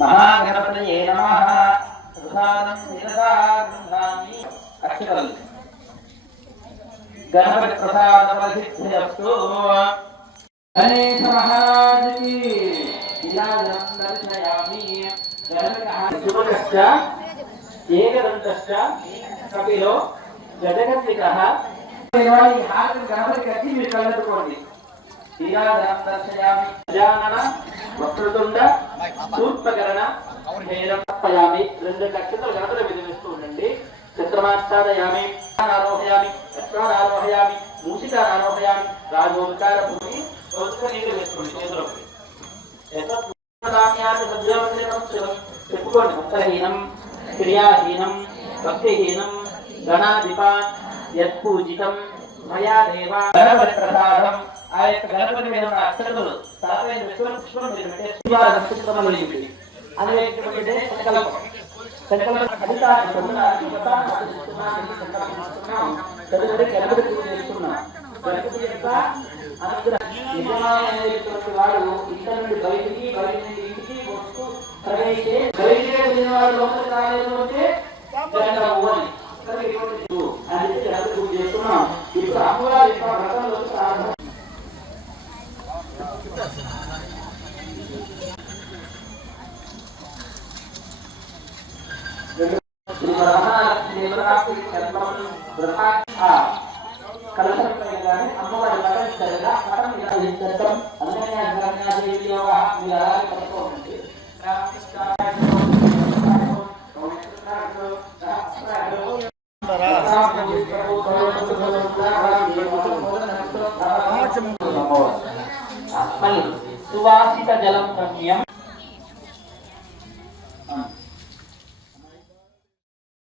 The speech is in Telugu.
महागणपतये नमः। प्रसादं निरदागृह्णामि। अक्षतम् गणपति प्रसादमधिष्ठयस्तु। गणेश महाराज की विराजनं दर्शयामि। गणपतिश्च एकदन्तश्च कपिलो गजकर्णिकः गणपति कति विकल्पकोण्डि विराजनं दर्शयामि। गजानन वक्रतुंड सूर्पकर्ण समर्पयामि। రెండు కక్షతలు గణపతి విధిస్తూ ఉండండి। చక్రమాస్తాదయామి ఆరోహయామి చక్రారోహయామి మూషికారోహయామి రాజోపకార భూమి రోజుక నీరు వేసుకోండి చేతులకు చెప్పుకోండి। మంత్రహీనం క్రియాహీనం భక్తిహీనం గణాధిపాన్ యత్పూజితం మయా దేవ గణపతి ప్రసాదం। ఆ యొక్క గణపతి మీద ఉన్న అక్షతలు తలపై పుష్పం మీద పెట్టే అనేటువంటి సంకల్పం అధికారం పొందడానికి గణపతి పూజ చేస్తున్నాం। గణపతి యొక్క నిజమైనటువంటి వాడు ఇంటి నుండి బయటికి బయట నుండి ఇంటికి వస్తూ ప్రవేశించే బయటికి వెళ్ళిన వాడు లోపలికి రాలేదు అంటే అని గణపతి పూజ చేస్తున్నాం। ఇప్పుడు అమ్మవారి యొక్క వ్రతంలో ప్రారంభం అమ్మవారి సువాసిత జలం రమ్యం